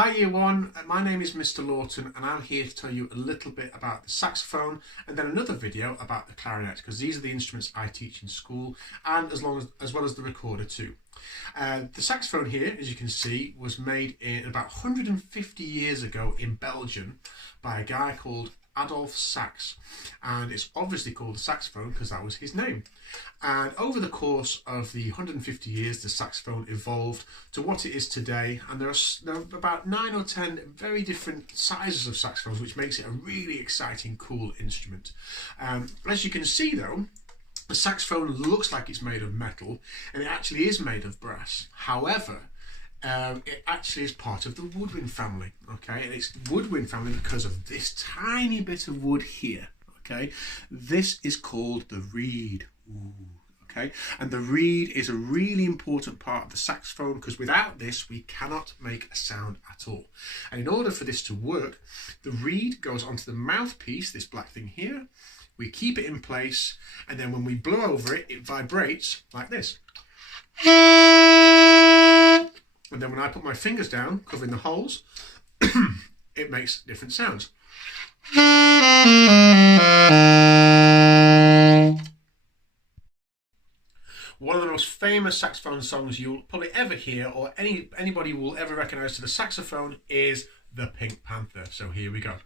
Hi Year 1, my name is Mr. Lawton and I'm here to tell you a little bit about the saxophone and then another video about the clarinet, because these are the instruments I teach in school, and as well as the recorder too. The saxophone here, as you can see, was made in about 150 years ago in Belgium by a guy called Adolf Sax, and it's obviously called a saxophone because that was his name. And over the course of the 150 years, the saxophone evolved to what it is today, and there are about 9 or 10 very different sizes of saxophones, which makes it a really exciting, cool instrument. As you can see though, the saxophone looks like it's made of metal, and it actually is made of brass. However, it actually is part of the woodwind family, okay? And it's woodwind family because of this tiny bit of wood here, okay? This is called the reed. Ooh, okay? And the reed is a really important part of the saxophone because without this, we cannot make a sound at all. And in order for this to work, the reed goes onto the mouthpiece, this black thing here. We keep it in place, and then when we blow over it, it vibrates like this. And then when I put my fingers down, covering the holes, it makes different sounds. One of the most famous saxophone songs you'll probably ever hear, or anybody will ever recognise to the saxophone, is The Pink Panther. So here we go.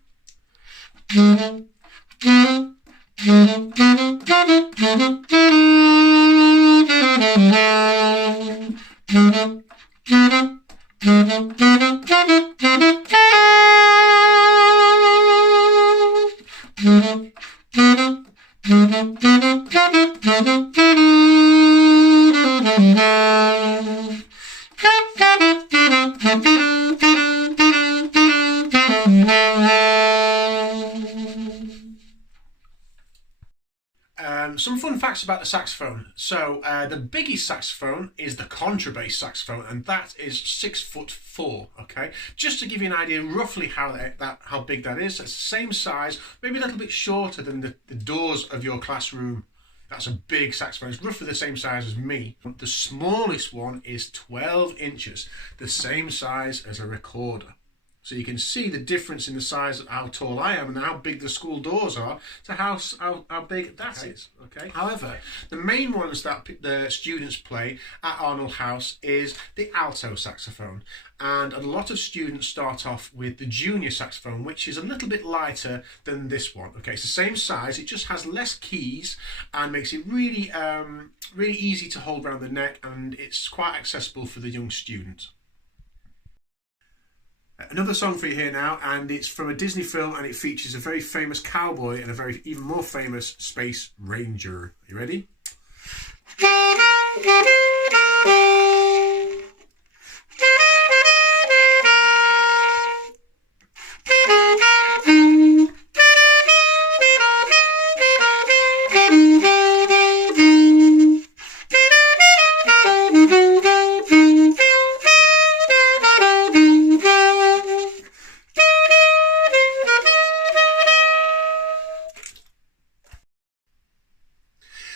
Some fun facts about the saxophone. So the biggest saxophone is the contrabass saxophone, and that is 6'4". Okay, just to give you an idea roughly how big that is. It's the same size, maybe a little bit shorter than the doors of your classroom. That's a big saxophone. It's roughly the same size as me. The smallest one is 12 inches, the same size as a recorder. So you can see the difference in the size of how tall I am and how big the school doors are to how big that is. Okay. However, the main ones that the students play at Arnold House is the alto saxophone. And a lot of students start off with the junior saxophone, which is a little bit lighter than this one. Okay, it's the same size, it just has less keys and makes it really, really easy to hold around the neck, and it's quite accessible for the young student. Another song for you here now, and it's from a Disney film, and it features a very famous cowboy and a even more famous space ranger. Are you ready?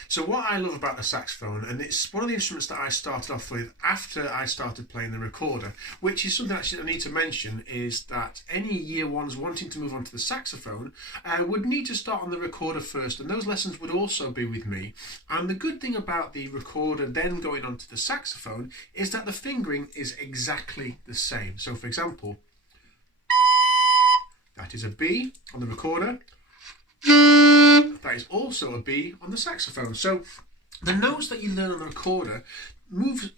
So what I love about the saxophone, and it's one of the instruments that I started off with after I started playing the recorder, which is something actually I need to mention, is that any year ones wanting to move on to the saxophone would need to start on the recorder first, and those lessons would also be with me. And the good thing about the recorder then going on to the saxophone is that the fingering is exactly the same. So for example, that is a B on the recorder. That is also a B on the saxophone. So the notes that you learn on the recorder move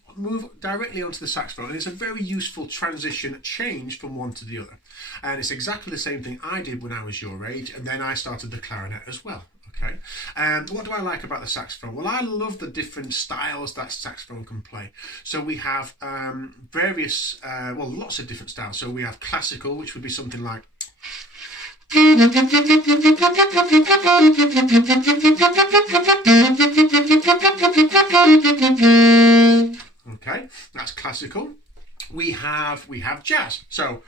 directly onto the saxophone, and it's a very useful transition change from one to the other. And it's exactly the same thing I did when I was your age, and then I started the clarinet as well. Okay, and what do I like about the saxophone? Well, I love the different styles that saxophone can play. So we have lots of different styles. So we have classical, which would be something like, okay, that's classical. We have jazz. So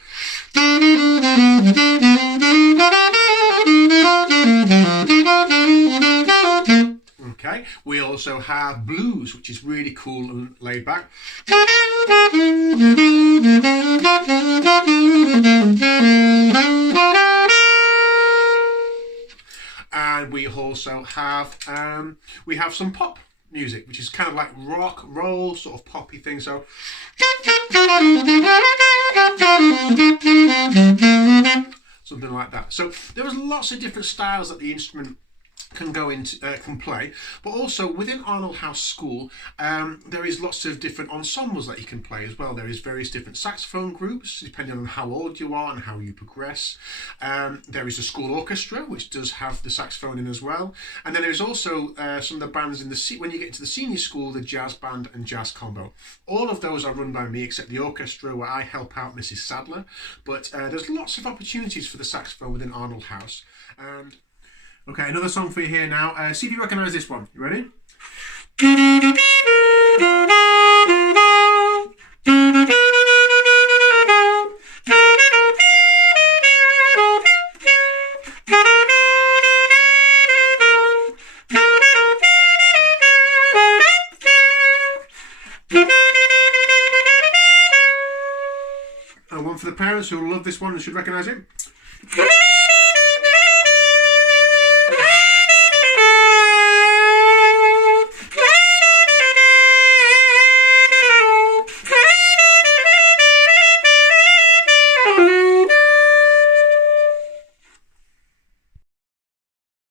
Okay, we also have blues, which is really cool and laid back. And we also have some pop music, which is kind of like rock, roll, sort of poppy thing. So something like that. So there was lots of different styles that the instrument can go into can play, but also within Arnold House School there is lots of different ensembles that you can play as well. There is various different saxophone groups depending on how old you are and how you progress. There is a school orchestra which does have the saxophone in as well, and then there's also some of the bands in the when you get into the senior school, the jazz band and jazz combo. All of those are run by me except the orchestra, where I help out Mrs. Sadler, but there's lots of opportunities for the saxophone within Arnold House. And okay, another song for you here now. See if you recognise this one. You ready? And one for the parents who will love this one and should recognise it.